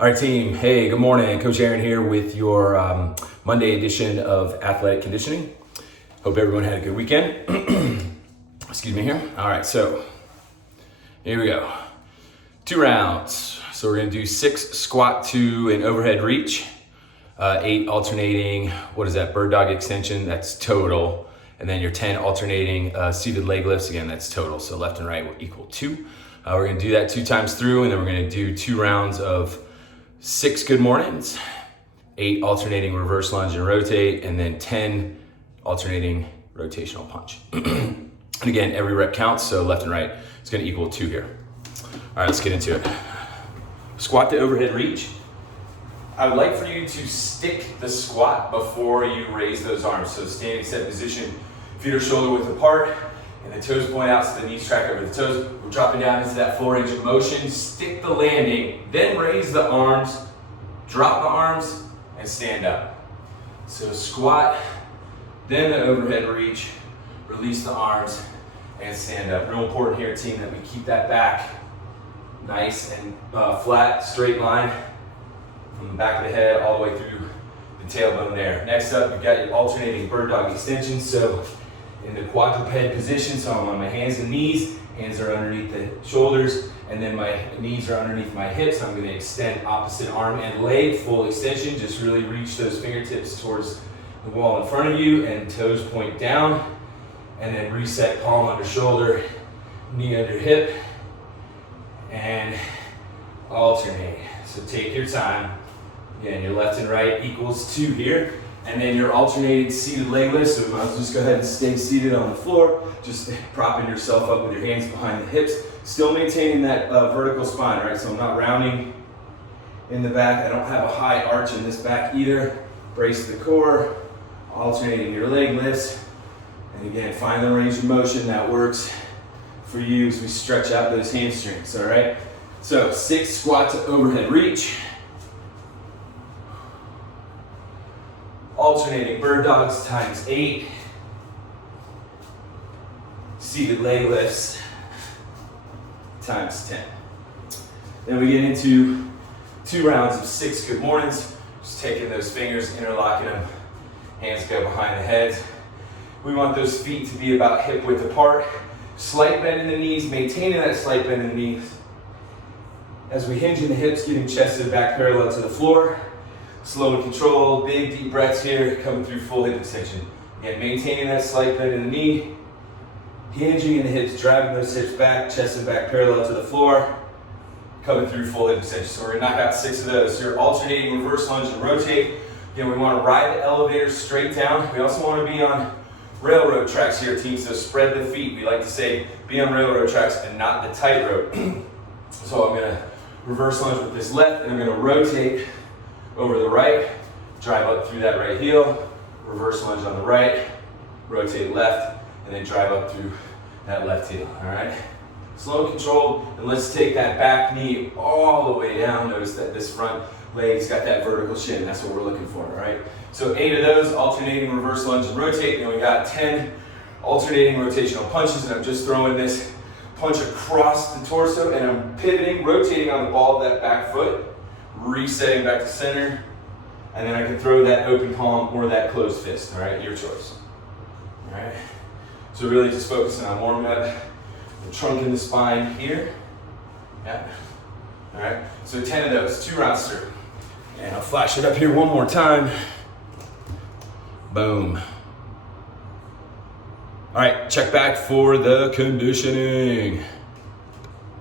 All right, team. Hey, good morning. Coach Aaron here with your Monday edition of Athletic Conditioning. Hope everyone had a good weekend. Excuse me here. All right, so here we go. 2 rounds. So we're gonna do 6 squat to an overhead reach, 8 alternating, what is that, bird dog extension, that's total. And then your 10 alternating seated leg lifts, again, that's total. So left and right will equal 2. We're gonna do that 2 times through, and then we're gonna do 2 rounds of 6 good mornings, 8 alternating reverse lunge and rotate, and then 10 alternating rotational punch. And again, every rep counts, so left and right is gonna equal 2 here. All right, let's get into it. Squat to overhead reach. I would like for you to stick the squat before you raise those arms. So standing set position, feet are shoulder width apart, and the toes point out so the knees track over the toes. We're dropping down into that full range of motion. Stick the landing, then raise the arms, drop the arms, and stand up. So squat, then the overhead reach, release the arms, and stand up. Real important here, team, that we keep that back nice and flat, straight line from the back of the head all the way through the tailbone there. Next up, you've got your alternating bird dog extension. So in the quadruped position, so I'm on my hands and knees, hands are underneath the shoulders, and then my knees are underneath my hips. I'm gonna extend opposite arm and leg, full extension. Just really reach those fingertips towards the wall in front of you, and toes point down, and then reset, palm under shoulder, knee under hip, and alternate. So take your time. Again, your left and right equals 2 here. And then your alternating seated leg lift, so I'll just go ahead and stay seated on the floor, just propping yourself up with your hands behind the hips, still maintaining that vertical spine, right? So I'm not rounding in the back. I don't have a high arch in this back either. Brace the core, alternating your leg lifts. And again, find the range of motion that works for you as we stretch out those hamstrings, all right? So 6 squat to overhead reach. Alternating bird dogs times 8. Seated leg lifts times 10. Then we get into 2 rounds of 6 good mornings. Just taking those fingers, interlocking them. Hands go behind the head. We want those feet to be about hip width apart. Slight bend in the knees, maintaining that slight bend in the knees. As we hinge in the hips, getting chest and back parallel to the floor. Slow and controlled, big deep breaths here, coming through full hip extension. Again, maintaining that slight bend in the knee, hinging in the hips, driving those hips back, chest and back parallel to the floor, coming through full hip extension. So we're gonna knock out 6 of those. So you're alternating reverse lunge and rotate. Again, we wanna ride the elevator straight down. We also wanna be on railroad tracks here, team, so spread the feet. We like to say, be on railroad tracks and not the tightrope. So I'm gonna reverse lunge with this left, and I'm gonna rotate over the right, drive up through that right heel, reverse lunge on the right, rotate left, and then drive up through that left heel, all right? Slow and controlled, and let's take that back knee all the way down. Notice that this front leg's got that vertical shin. That's what we're looking for, all right? So 8 of those, alternating reverse lunge and rotate, and we got 10 alternating rotational punches, and I'm just throwing this punch across the torso, and I'm pivoting, rotating on the ball of that back foot, resetting back to center, and then I can throw that open palm or that closed fist, all right, your choice, all right? So really just focusing on warming up the trunk and the spine here, yeah, all right? So 10 of those, 2 rounds through. And I'll flash it up here one more time. Boom. All right, check back for the conditioning.